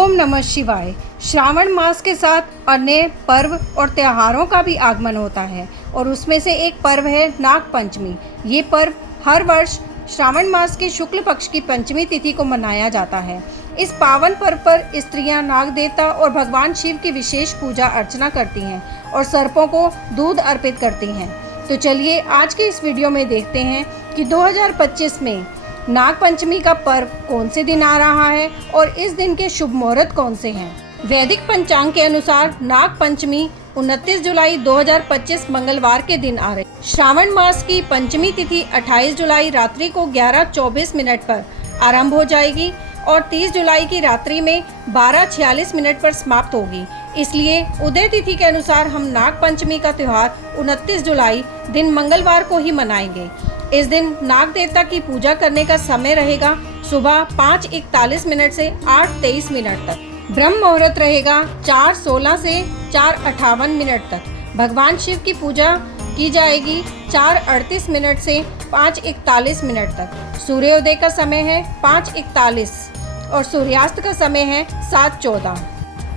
ओम नमः शिवाय। श्रावण मास के साथ अन्य पर्व और त्योहारों का भी आगमन होता है और उसमें से एक पर्व है नाग पंचमी। ये पर्व हर वर्ष श्रावण मास के शुक्ल पक्ष की पंचमी तिथि को मनाया जाता है। इस पावन पर्व पर स्त्रियां नाग देवता और भगवान शिव की विशेष पूजा अर्चना करती हैं और सर्पों को दूध अर्पित करती हैं। तो चलिए आज के इस वीडियो में देखते हैं कि 2025 में नाग पंचमी का पर्व कौन से दिन आ रहा है और इस दिन के शुभ मुहूर्त कौन से हैं। वैदिक पंचांग के अनुसार नाग पंचमी 29 जुलाई 2025 मंगलवार के दिन आ रही। श्रावण मास की पंचमी तिथि 28 जुलाई रात्रि को 11:24 पर आरंभ हो जाएगी और 30 जुलाई की रात्रि में 12:46 पर समाप्त होगी। इसलिए उदय तिथि के अनुसार हम नाग पंचमी का त्यौहार 29 जुलाई दिन मंगलवार को ही मनाएंगे। इस दिन नाग देवता की पूजा करने का समय रहेगा सुबह 5:41 से 8:23 तक। ब्रह्म मुहूर्त रहेगा 4:16 से 4:58 तक। भगवान शिव की पूजा की जाएगी 4:38 से 5:41 तक। सूर्योदय का समय है 5:41 और सूर्यास्त का समय है 7:14।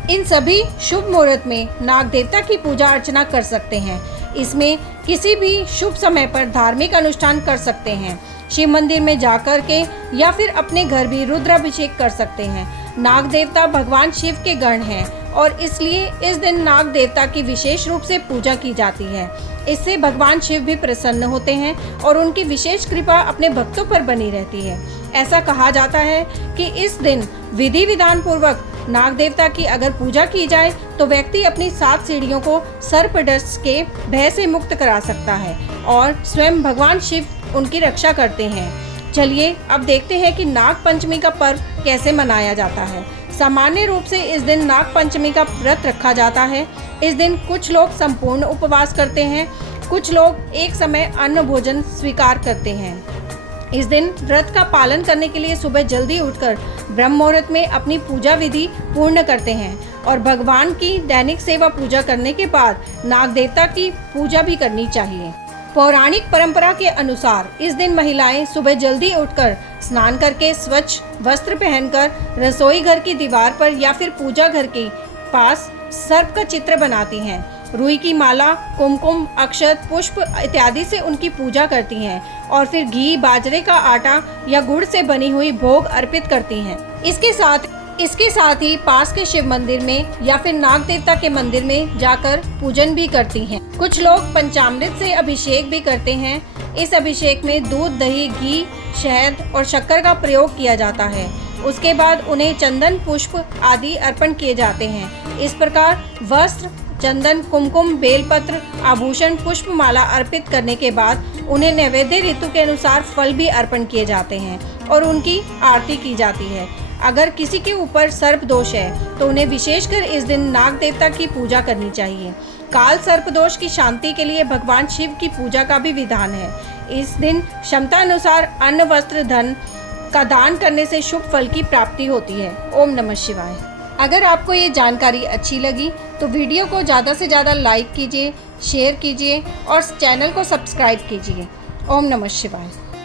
इन सभी शुभ मुहूर्त में नाग देवता की पूजा अर्चना कर सकते हैं। इसमें किसी भी शुभ समय पर धार्मिक अनुष्ठान कर सकते हैं। शिव मंदिर में जाकर के या फिर अपने घर भी रुद्राभिषेक कर सकते हैं। नाग देवता भगवान शिव के गण हैं और इसलिए इस दिन नाग देवता की विशेष रूप से पूजा की जाती है। इससे भगवान शिव भी प्रसन्न होते हैं और उनकी विशेष कृपा अपने भक्तों पर बनी रहती है। ऐसा कहा जाता है कि इस दिन विधि विधान पूर्वक नाग देवता की अगर पूजा की जाए तो व्यक्ति अपनी 7 सीढ़ियों को सर्पदंश के भय से मुक्त करा सकता है और स्वयं भगवान शिव उनकी रक्षा करते हैं। चलिए अब देखते हैं कि नाग पंचमी का पर्व कैसे मनाया जाता है। सामान्य रूप से इस दिन नाग पंचमी का व्रत रखा जाता है। इस दिन कुछ लोग संपूर्ण उपवास करते हैं, कुछ लोग एक समय अन्न भोजन स्वीकार करते हैं। इस दिन व्रत का पालन करने के लिए सुबह जल्दी उठकर ब्रह्म मुहूर्त में अपनी पूजा विधि पूर्ण करते हैं और भगवान की दैनिक सेवा पूजा करने के बाद नाग देवता की पूजा भी करनी चाहिए। पौराणिक परंपरा के अनुसार इस दिन महिलाएं सुबह जल्दी उठकर स्नान करके स्वच्छ वस्त्र पहनकर रसोई घर की दीवार पर या फिर पूजा घर के पास सर्प का चित्र बनाती हैं। रुई की माला, कुमकुम, अक्षत, पुष्प इत्यादि से उनकी पूजा करती हैं और फिर घी, बाजरे का आटा या गुड़ से बनी हुई भोग अर्पित करती हैं। इसके साथ ही पास के शिव मंदिर में या फिर नाग देवता के मंदिर में जाकर पूजन भी करती हैं। कुछ लोग पंचामृत से अभिषेक भी करते हैं। इस अभिषेक में दूध, दही, घी, शहद और शक्कर का प्रयोग किया जाता है। उसके बाद उन्हें चंदन, पुष्प आदि अर्पण किए जाते हैं। इस प्रकार वस्त्र, चंदन, कुमकुम, बेलपत्र, आभूषण, पुष्पमाला अर्पित करने के बाद उन्हें नैवेद्य ऋतु के अनुसार फल भी अर्पण किए जाते हैं और उनकी आरती की जाती है। अगर किसी के ऊपर सर्प दोष है तो उन्हें विशेषकर इस दिन नाग देवता की पूजा करनी चाहिए। काल सर्प दोष की शांति के लिए भगवान शिव की पूजा का भी विधान है। इस दिन क्षमता अनुसार अन्न, वस्त्र, धन का दान करने से शुभ फल की प्राप्ति होती है। ओम नमः शिवाय। अगर आपको ये जानकारी अच्छी लगी तो वीडियो को ज़्यादा से ज़्यादा लाइक कीजिए, शेयर कीजिए और चैनल को सब्सक्राइब कीजिए। ओम नमः शिवाय।